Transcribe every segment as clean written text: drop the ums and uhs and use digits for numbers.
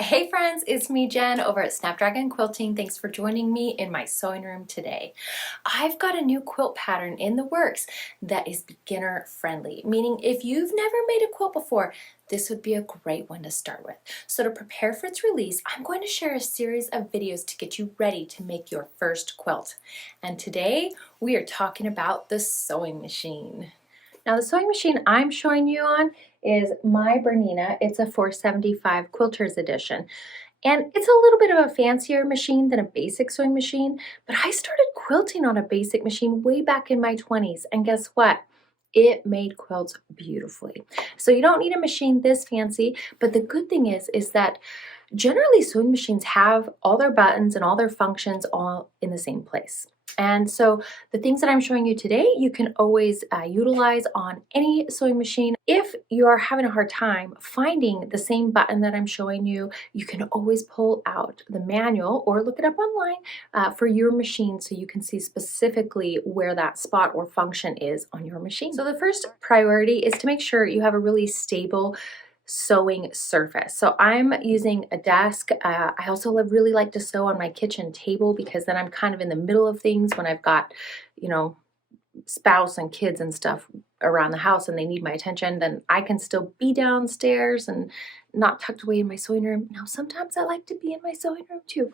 Hey friends, it's me Jen over at Snapdragon Quilting. Thanks for joining me in my sewing room today. I've got a new quilt pattern in the works that is beginner friendly, meaning if you've never made a quilt before, this would be a great one to start with. So to prepare for its release, I'm going to share a series of videos to get you ready to make your first quilt. And today we are talking about the sewing machine. Now the sewing machine I'm showing you on is my Bernina. It's a 475 Quilters edition. And it's a little bit of a fancier machine than a basic sewing machine, but I started quilting on a basic machine way back in my 20s, and guess what? It made quilts beautifully. So you don't need a machine this fancy, but the good thing is that generally sewing machines have all their buttons and all their functions all in the same place. And so the things that I'm showing you today, you can always utilize on any sewing machine. If you're having a hard time finding the same button that I'm showing you, you can always pull out the manual or look it up online for your machine so you can see specifically where that spot or function is on your machine. So the first priority is to make sure you have a really stable sewing surface. So I'm using a desk. I also really like to sew on my kitchen table because then I'm kind of in the middle of things when I've got, spouse and kids and stuff around the house and they need my attention. Then I can still be downstairs and not tucked away in my sewing room. Now, sometimes I like to be in my sewing room too.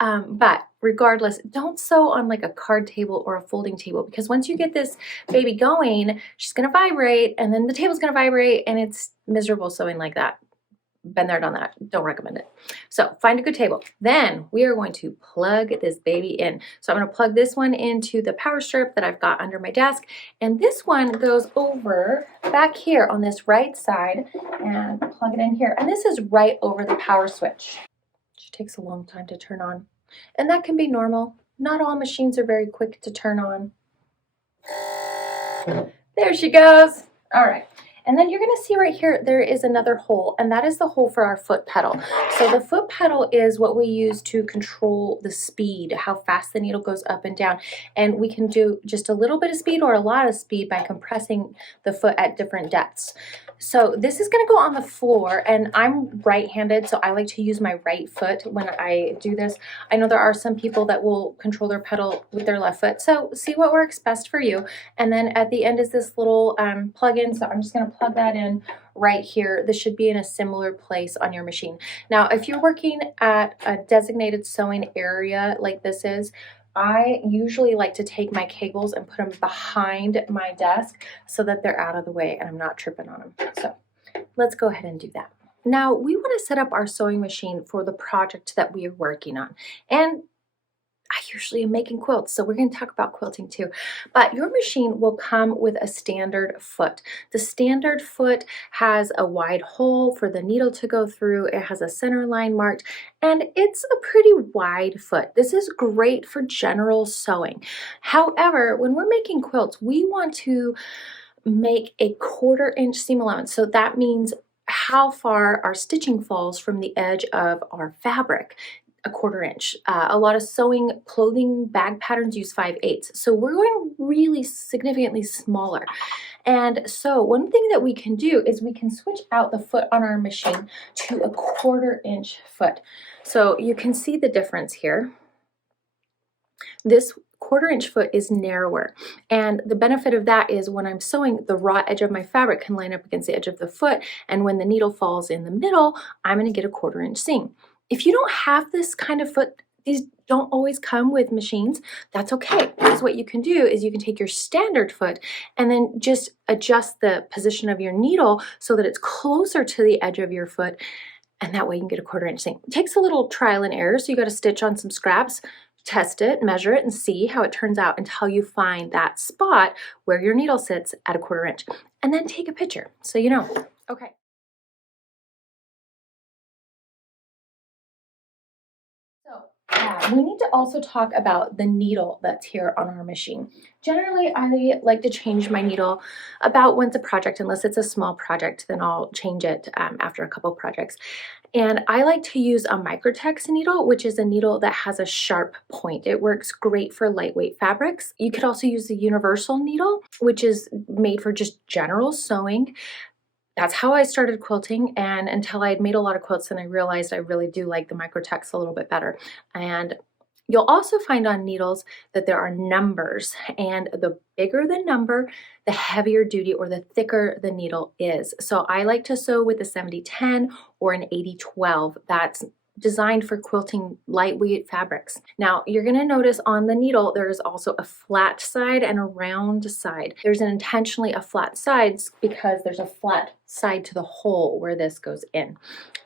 But regardless, don't sew on like a card table or a folding table, because once you get this baby going, she's going to vibrate and then the table's going to vibrate and it's miserable sewing like that. Been there, done that. Don't recommend it. So find a good table. Then we are going to plug this baby in. So I'm going to plug this one into the power strip that I've got under my desk. And this one goes over back here on this right side and plug it in here. And this is right over the power switch. It takes a long time to turn on. And that can be normal. Not all machines are very quick to turn on. There she goes. All right. And then you're going to see right here, there is another hole, and that is the hole for our foot pedal. So the foot pedal is what we use to control the speed, how fast the needle goes up and down. And we can do just a little bit of speed or a lot of speed by compressing the foot at different depths. So this is going to go on the floor, and I'm right-handed, so I like to use my right foot when I do this. I know there are some people that will control their pedal with their left foot, so see what works best for you. And then at the end is this little plug-in, so I'm just going to plug that in right here. This should be in a similar place on your machine. Now, if you're working at a designated sewing area like this is, I usually like to take my cables and put them behind my desk so that they're out of the way and I'm not tripping on them. So let's go ahead and do that. Now we want to set up our sewing machine for the project that we are working on. And I usually am making quilts, so we're going to talk about quilting too. But your machine will come with a standard foot. The standard foot has a wide hole for the needle to go through. It has a center line marked, and it's a pretty wide foot. This is great for general sewing. However, when we're making quilts, we want to make a 1/4 inch seam allowance. So that means how far our stitching falls from the edge of our fabric. A 1/4 inch. A lot of sewing clothing bag patterns use 5/8. So we're going really significantly smaller. And so one thing that we can do is we can switch out the foot on our machine to a 1/4 inch foot. So you can see the difference here. This 1/4 inch foot is narrower, and the benefit of that is when I'm sewing, the raw edge of my fabric can line up against the edge of the foot, and when the needle falls in the middle, I'm going to get a 1/4 inch seam. If you don't have this kind of foot, these don't always come with machines, that's okay. Because what you can do is you can take your standard foot and then just adjust the position of your needle so that it's closer to the edge of your foot, and that way you can get a 1/4 inch seam. It takes a little trial and error, so you got to stitch on some scraps, test it, measure it, and see how it turns out until you find that spot where your needle sits at a 1/4 inch. And then take a picture so you know. Okay. We need to also talk about the needle that's here on our machine. Generally, I like to change my needle about once a project. Unless it's a small project, then I'll change it after a couple projects. And I like to use a Microtex needle, which is a needle that has a sharp point. It works great for lightweight fabrics. You could also use the universal needle, which is made for just general sewing. that's how I started quilting, and until I had made a lot of quilts, and I realized I really do like the microtext a little bit better. And you'll also find on needles that there are numbers, and the bigger the number, the heavier duty or the thicker the needle is. So I like to sew with a 70-10 or an 80-12. That's designed for quilting lightweight fabrics. Now you're going to notice on the needle there is also a flat side and a round side. There's an intentionally a flat side because there's a flat side to the hole where this goes in.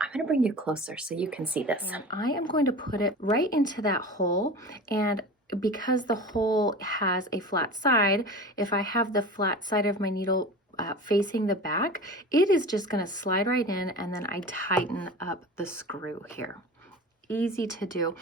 I'm going to bring you closer so you can see this. And I am going to put it right into that hole, and because the hole has a flat side, if I have the flat side of my needle facing the back, it is just going to slide right in, and then I tighten up the screw here. Easy to do.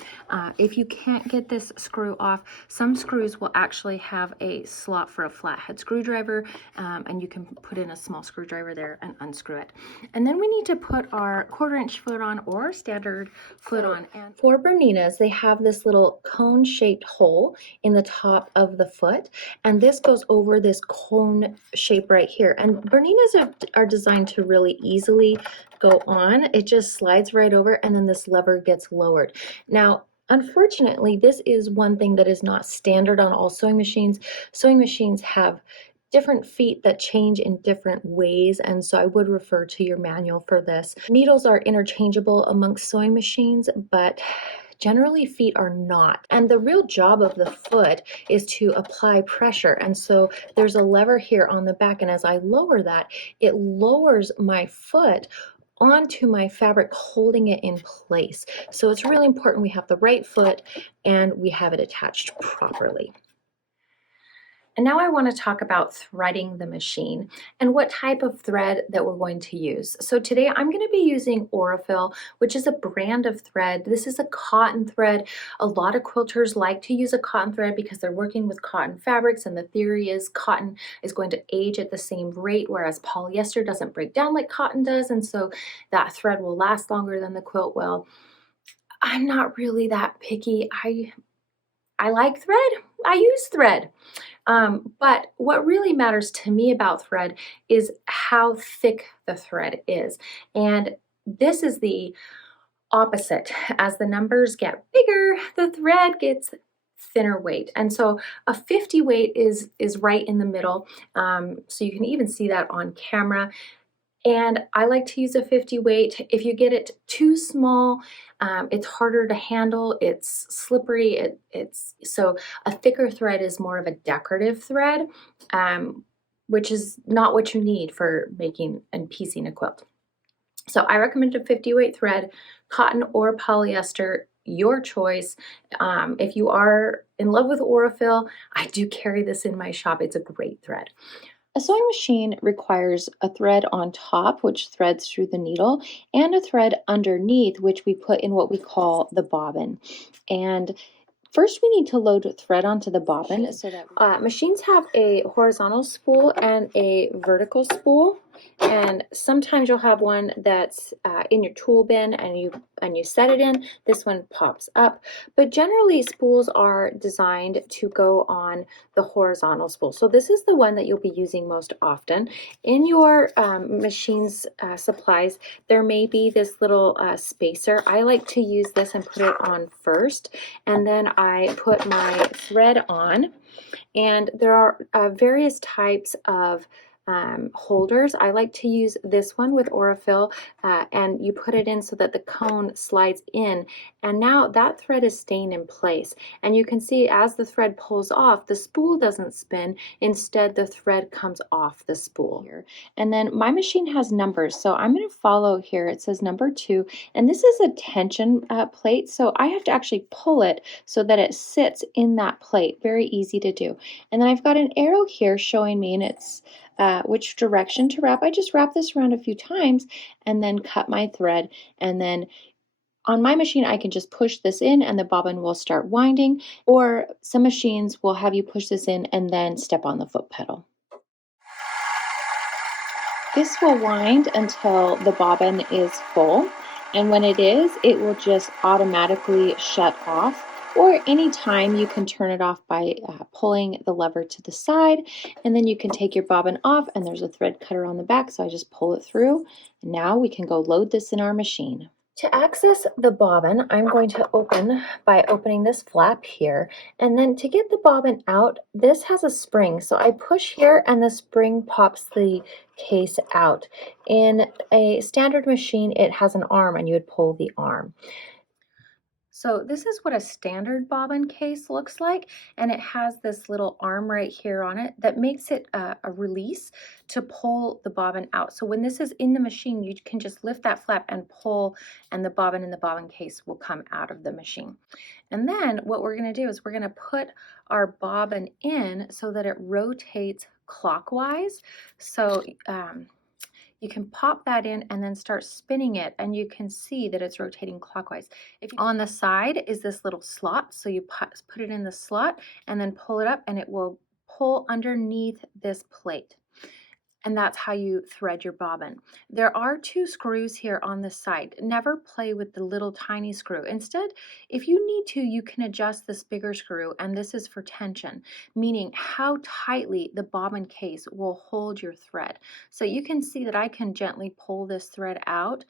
If you can't get this screw off, some screws will actually have a slot for a flathead screwdriver, and you can put in a small screwdriver there and unscrew it. And then we need to put our 1/4-inch foot on or standard foot on. And for Berninas, they have this little cone-shaped hole in the top of the foot, and this goes over this cone shape right here. And Berninas are designed to really easily go on. It just slides right over, and then this lever gets lowered. Now, unfortunately, this is one thing that is not standard on all sewing machines. Sewing machines have different feet that change in different ways, and so I would refer to your manual for this. Needles are interchangeable amongst sewing machines, but generally feet are not. And the real job of the foot is to apply pressure. And so there's a lever here on the back, and as I lower that, it lowers my foot onto my fabric, holding it in place. So it's really important we have the right foot and we have it attached properly. And now I want to talk about threading the machine and what type of thread that we're going to use. So today I'm going to be using Aurifil, which is a brand of thread. This is a cotton thread. A lot of quilters like to use a cotton thread because they're working with cotton fabrics, and the theory is cotton is going to age at the same rate, whereas polyester doesn't break down like cotton does, and so that thread will last longer than the quilt will. I'm not really that picky. I like thread. I use thread. But what really matters to me about thread is how thick the thread is. And this is the opposite. As the numbers get bigger, the thread gets thinner weight. And so a 50 weight is right in the middle. So you can even see that on camera. And I like to use a 50 weight. If you get it too small, it's harder to handle, it's slippery, so a thicker thread is more of a decorative thread, which is not what you need for making and piecing a quilt. So I recommend a 50 weight thread, cotton or polyester, your choice. If you are in love with Aurifil, I do carry this in my shop. It's a great thread. A sewing machine requires a thread on top, which threads through the needle, and a thread underneath, which we put in what we call the bobbin. And first we need to load thread onto the bobbin. So that machines have a horizontal spool and a vertical spool. And sometimes you'll have one that's in your tool bin and you set it in. This one pops up. But generally spools are designed to go on the horizontal spool. So this is the one that you'll be using most often. In your machine's supplies, there may be this little spacer. I like to use this and put it on first. And then I put my thread on. And there are various types of holders. I like to use this one with Aurifil, and you put it in so that the cone slides in, and now that thread is staying in place. And you can see as the thread pulls off, the spool doesn't spin, instead the thread comes off the spool here. And then my machine has numbers, so I'm going to follow here. It says number 2, and this is a tension plate, so I have to actually pull it so that it sits in that plate. Very easy to do. And then I've got an arrow here showing me, and it's which direction to wrap. I just wrap this around a few times and then cut my thread, and then on my machine I can just push this in and the bobbin will start winding, or some machines will have you push this in and then step on the foot pedal. This will wind until the bobbin is full, and when it is, it will just automatically shut off or anytime you can turn it off by pulling the lever to the side, and then you can take your bobbin off, and there's a thread cutter on the back, so I just pull it through, and now we can go load this in our machine. To access the bobbin, I'm going to open by opening this flap here, and then to get the bobbin out, this has a spring, so I push here and the spring pops the case out. In a standard machine, it has an arm and you would pull the arm. So this is what a standard bobbin case looks like, and it has this little arm right here on it that makes it a release to pull the bobbin out. So when this is in the machine, you can just lift that flap and pull, and the bobbin in the bobbin case will come out of the machine. And then what we're going to do is we're going to put our bobbin in so that it rotates clockwise. So you can pop that in and then start spinning it, and you can see that it's rotating clockwise. On the side is this little slot, so you put it in the slot and then pull it up, and it will pull underneath this plate. And that's how you thread your bobbin. There are 2 screws here on the side. Never play with the little tiny screw. Instead, if you need to, you can adjust this bigger screw, and this is for tension, meaning how tightly the bobbin case will hold your thread. So you can see that I can gently pull this thread out.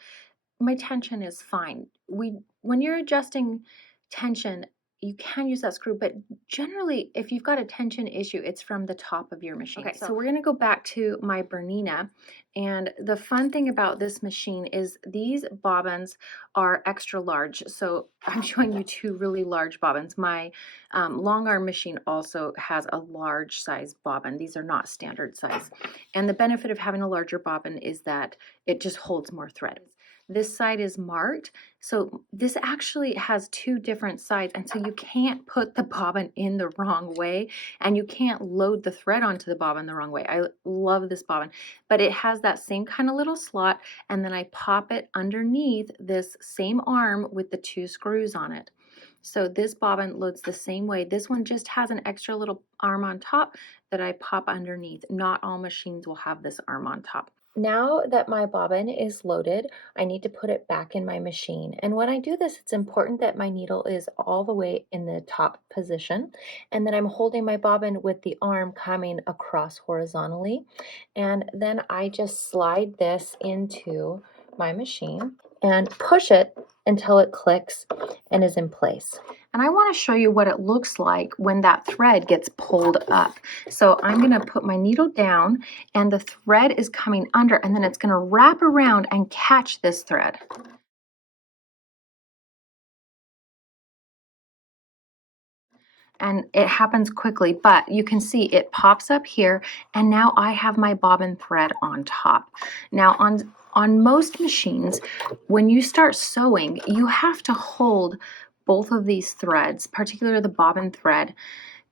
My tension is fine. When you're adjusting tension, you can use that screw, but generally, if you've got a tension issue, it's from the top of your machine. Okay, so we're gonna go back to my Bernina, and the fun thing about this machine is these bobbins are extra large. So I'm showing you 2 really large bobbins. My long arm machine also has a large size bobbin. These are not standard size. And the benefit of having a larger bobbin is that it just holds more thread. This side is marked, so this actually has 2 different sides, and so you can't put the bobbin in the wrong way, and you can't load the thread onto the bobbin the wrong way. I love this bobbin, but it has that same kind of little slot, and then I pop it underneath this same arm with the 2 screws on it. So this bobbin loads the same way. This one just has an extra little arm on top that I pop underneath. Not all machines will have this arm on top. Now that my bobbin is loaded, I need to put it back in my machine. And when I do this, it's important that my needle is all the way in the top position, and then I'm holding my bobbin with the arm coming across horizontally. And then I just slide this into my machine and push it until it clicks and is in place. And I want to show you what it looks like when that thread gets pulled up. So I'm going to put my needle down, and the thread is coming under, and then it's going to wrap around and catch this thread. And it happens quickly, but you can see it pops up here, and now I have my bobbin thread on top. Now on most machines, when you start sewing, you have to hold both of these threads, particularly the bobbin thread,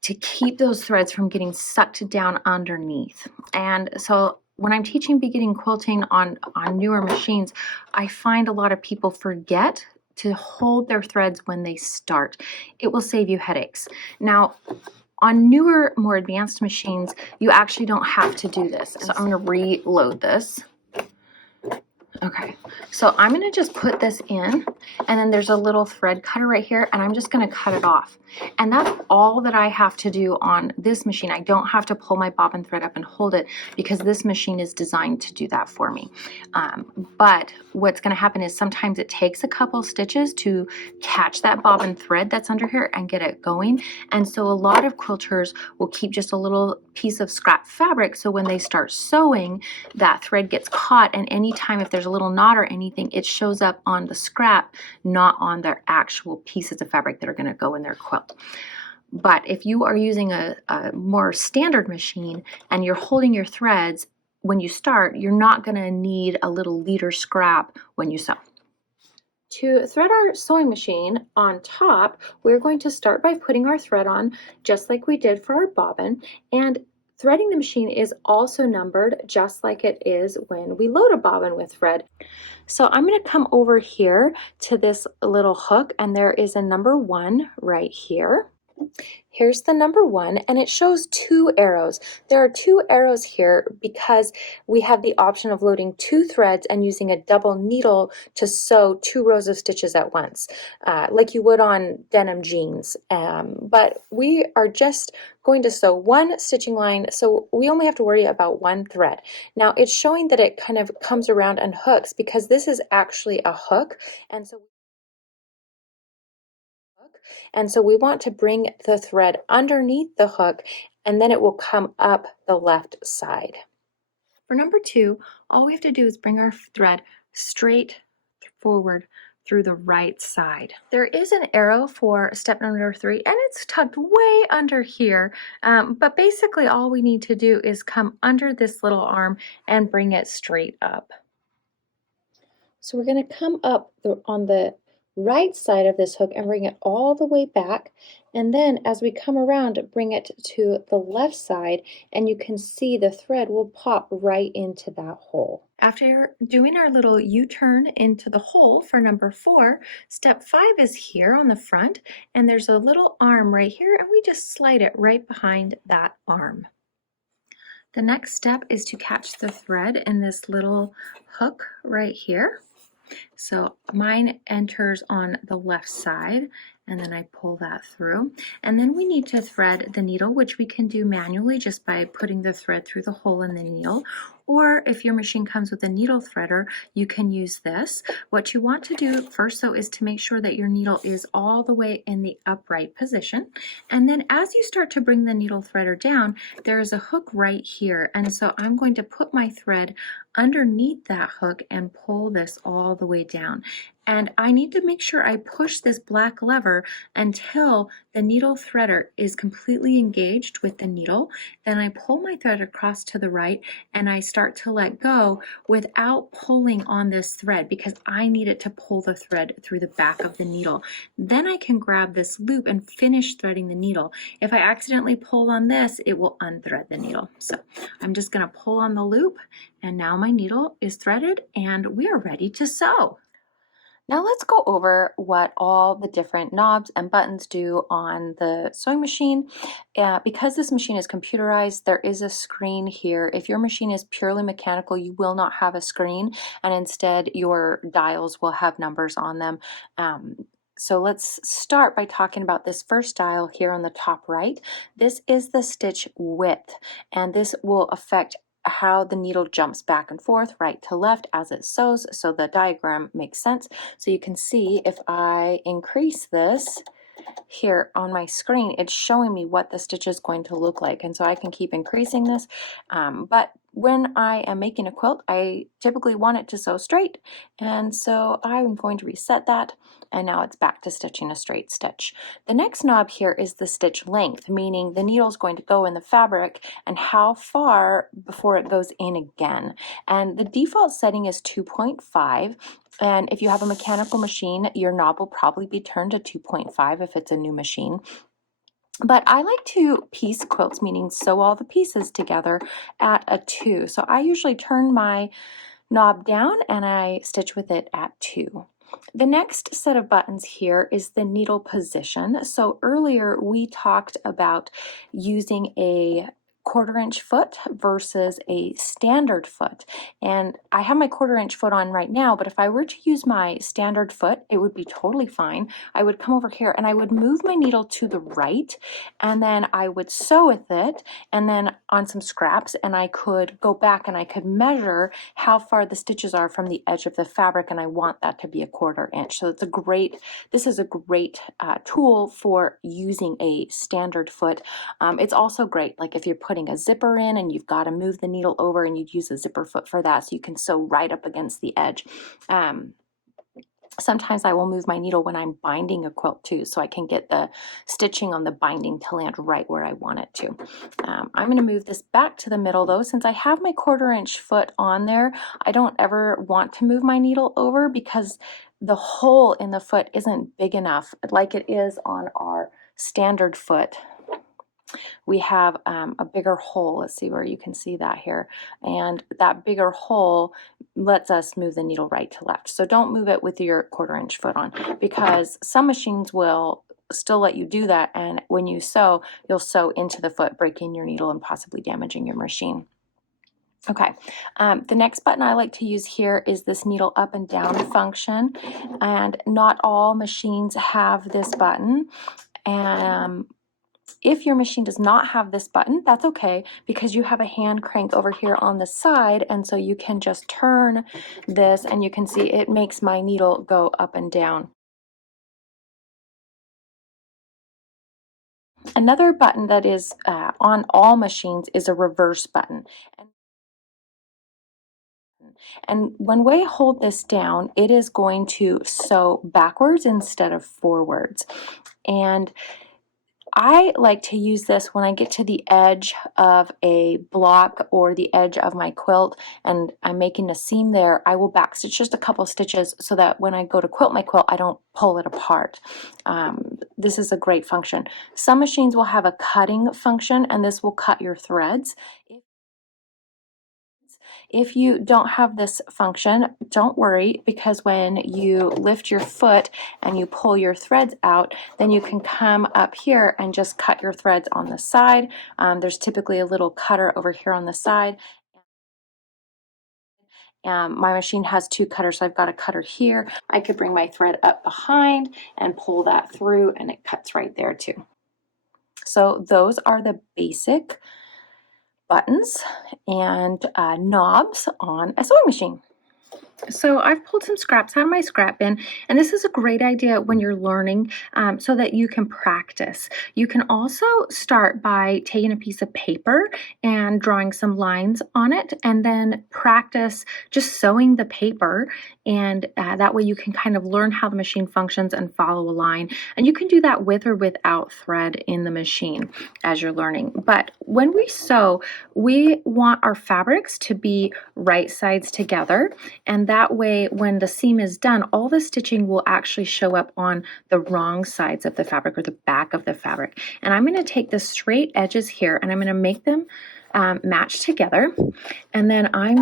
to keep those threads from getting sucked down underneath. And so when I'm teaching beginning quilting on newer machines, I find a lot of people forget to hold their threads when they start. It will save you headaches. Now, on newer, more advanced machines, you actually don't have to do this. So I'm going to reload this. Okay, so I'm going to just put this in, and then there's a little thread cutter right here, and I'm just going to cut it off. And that's all that I have to do on this machine. I don't have to pull my bobbin thread up and hold it, because this machine is designed to do that for me. But what's going to happen is sometimes it takes a couple stitches to catch that bobbin thread that's under here and get it going. And so a lot of quilters will keep just a little piece of scrap fabric, so when they start sewing, that thread gets caught, and anytime if there's a little knot or anything, it shows up on the scrap, not on their actual pieces of fabric that are going to go in their quilt. But if you are using a more standard machine and you're holding your threads when you start, you're not going to need a little leader scrap when you sew. To thread our sewing machine on top, we're going to start by putting our thread on just like we did for our bobbin, and threading the machine is also numbered just like it is when we load a bobbin with thread. So I'm going to come over here to this little hook, and there is a number 1 right here. Here's the number 1, and it shows 2 arrows. There are 2 arrows here because we have the option of loading 2 threads and using a double needle to sew 2 rows of stitches at once, like you would on denim jeans. But we are just going to sew 1 stitching line, so we only have to worry about 1 thread. Now it's showing that it kind of comes around and hooks because this is actually a hook, and so we want to bring the thread underneath the hook, and then it will come up the left side. For number 2, all we have to do is bring our thread straight forward through the right side. There is an arrow for step number 3, and it's tucked way under here, but basically all we need to do is come under this little arm and bring it straight up. So we're going to come up on the right side of this hook and bring it all the way back, and then as we come around, bring it to the left side, and you can see the thread will pop right into that hole. After doing our little U-turn into the hole for number 4, step 5 is here on the front, and there's a little arm right here, and we just slide it right behind that arm. The next step is to catch the thread in this little hook right here. So mine enters on the left side, and then I pull that through. And then we need to thread the needle, which we can do manually just by putting the thread through the hole in the needle. Or if your machine comes with a needle threader, you can use this. What you want to do first, though, is to make sure that your needle is all the way in the upright position. And then as you start to bring the needle threader down, there is a hook right here. And so I'm going to put my thread underneath that hook and pull this all the way down. And I need to make sure I push this black lever until the needle threader is completely engaged with the needle. Then I pull my thread across to the right, and I start to let go without pulling on this thread because I need it to pull the thread through the back of the needle. Then I can grab this loop and finish threading the needle. If I accidentally pull on this, it will unthread the needle. So I'm just going to pull on the loop, and now my needle is threaded and we are ready to sew. Now let's go over what all the different knobs and buttons do on the sewing machine. Because this machine is computerized, there is a screen here. If your machine is purely mechanical, you will not have a screen, and instead your dials will have numbers on them. So let's start by talking about this first dial here on the top right. This is the stitch width, and this will affect how the needle jumps back and forth, right to left as it sews, so the diagram makes sense. So you can see if I increase this here on my screen, it's showing me what the stitch is going to look like, and so I can keep increasing this, but when I am making a quilt, I typically want it to sew straight, and so I'm going to reset that, and now it's back to stitching a straight stitch. The next knob here is the stitch length, meaning the needle is going to go in the fabric and how far before it goes in again. And the default setting is 2.5. And if you have a mechanical machine, your knob will probably be turned to 2.5 if it's a new machine. But I like to piece quilts, meaning sew all the pieces together at a 2. So I usually turn my knob down and I stitch with it at 2. The next set of buttons here is the needle position. So earlier we talked about using a 1/4 inch foot versus a standard foot, and I have my 1/4 inch foot on right now, but if I were to use my standard foot, it would be totally fine. I would come over here and I would move my needle to the right, and then I would sew with it, and then on some scraps, and I could go back and I could measure how far the stitches are from the edge of the fabric, and I want that to be a 1/4 inch. So this is a great tool for using a standard foot. It's also great, like if you're putting a zipper in and you've got to move the needle over, and you'd use a zipper foot for that, so you can sew right up against the edge. Sometimes I will move my needle when I'm binding a quilt too, so I can get the stitching on the binding to land right where I want it to. I'm going to move this back to the middle though. Since I have my 1/4 inch foot on there, I don't ever want to move my needle over because the hole in the foot isn't big enough like it is on our standard foot. We have a bigger hole. Let's see where you can see that here. And that bigger hole lets us move the needle right to left. So don't move it with your 1/4 inch foot on, because some machines will still let you do that, and when you sew, you'll sew into the foot, breaking your needle and possibly damaging your machine. Okay, the next button I like to use here is this needle up and down function, and not all machines have this button. And if your machine does not have this button, that's okay, because you have a hand crank over here on the side, and so you can just turn this and you can see it makes my needle go up and down. Another button that is on all machines is a reverse button. And when we hold this down, it is going to sew backwards instead of forwards. And I like to use this when I get to the edge of a block or the edge of my quilt and I'm making a seam there. I will backstitch just a couple stitches so that when I go to quilt my quilt, I don't pull it apart. This is a great function. Some machines will have a cutting function, and this will cut your threads. If you don't have this function, don't worry, because when you lift your foot and you pull your threads out, then you can come up here and just cut your threads on the side. There's typically a little cutter over here on the side. My machine has two cutters, so I've got a cutter here. I could bring my thread up behind and pull that through, and it cuts right there too. So those are the basic buttons and knobs on a sewing machine. So I've pulled some scraps out of my scrap bin, and this is a great idea when you're learning so that you can practice. You can also start by taking a piece of paper and drawing some lines on it, and then practice just sewing the paper, and that way you can kind of learn how the machine functions and follow a line. And you can do that with or without thread in the machine as you're learning. But when we sew, we want our fabrics to be right sides together, and that way when the seam is done, all the stitching will actually show up on the wrong sides of the fabric or the back of the fabric. And I'm going to take the straight edges here and I'm going to make them match together, and then I'm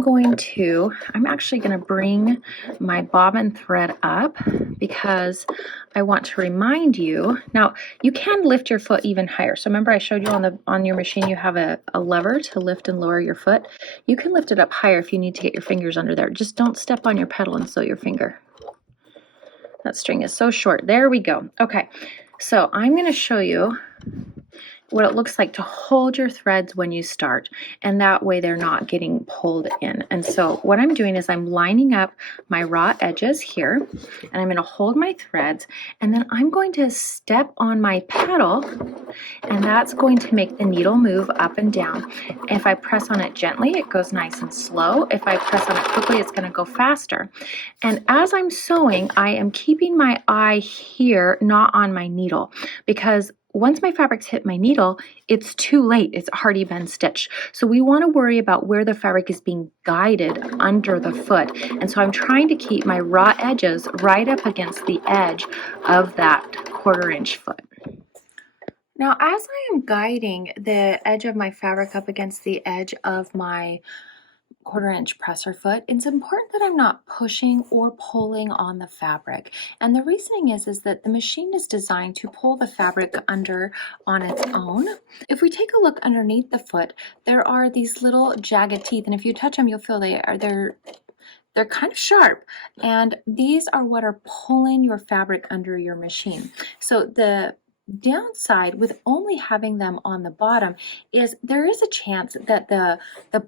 actually going to bring my bobbin thread up because I want to remind you. Now you can lift your foot even higher. So remember I showed you on your machine you have a lever to lift and lower your foot. You can lift it up higher if you need to get your fingers under there. Just don't step on your pedal and sew your finger. That string is so short. There we go. Okay, so I'm going to show you what it looks like to hold your threads when you start, and that way they're not getting pulled in. And so what I'm doing is I'm lining up my raw edges here, and I'm going to hold my threads, and then I'm going to step on my pedal, and that's going to make the needle move up and down. If I press on it gently, it goes nice and slow. If I press on it quickly, it's going to go faster. And as I'm sewing, I am keeping my eye here, not on my needle, because once my fabrics hit my needle, it's too late. It's already been stitched. So we want to worry about where the fabric is being guided under the foot. And so I'm trying to keep my raw edges right up against the edge of that 1/4 inch foot. Now, as I am guiding the edge of my fabric up against the edge of my 1/4 inch presser foot, it's important that I'm not pushing or pulling on the fabric. And the reasoning is that the machine is designed to pull the fabric under on its own. If we take a look underneath the foot, there are these little jagged teeth, and if you touch them, you'll feel they're kind of sharp, and these are what are pulling your fabric under your machine. So the downside with only having them on the bottom is there is a chance that the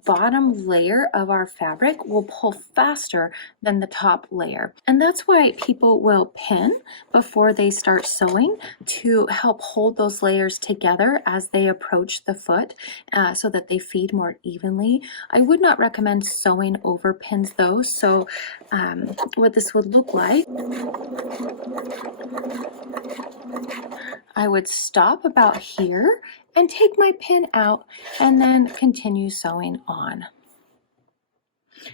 bottom layer of our fabric will pull faster than the top layer. And that's why people will pin before they start sewing to help hold those layers together as they approach the foot so that they feed more evenly. I would not recommend sewing over pins though. So what this would look like, I would stop about here and take my pin out and then continue sewing on.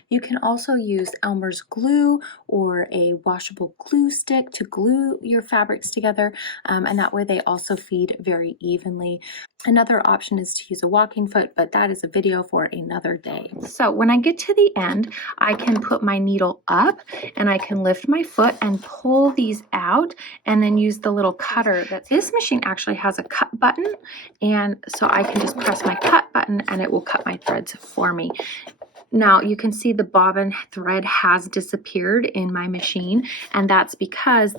You can also use Elmer's glue or a washable glue stick to glue your fabrics together, and that way they also feed very evenly. Another option is to use a walking foot, but that is a video for another day. So when I get to the end, I can put my needle up and I can lift my foot and pull these out and then use the little cutter. This machine actually has a cut button, and so I can just press my cut button and it will cut my threads for me. Now you can see the bobbin thread has disappeared in my machine, and that's because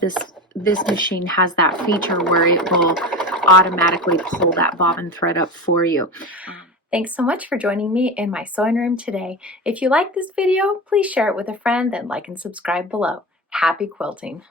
this machine has that feature where it will automatically pull that bobbin thread up for you. Thanks so much for joining me in my sewing room today. If you like this video, please share it with a friend and like and subscribe below. Happy quilting!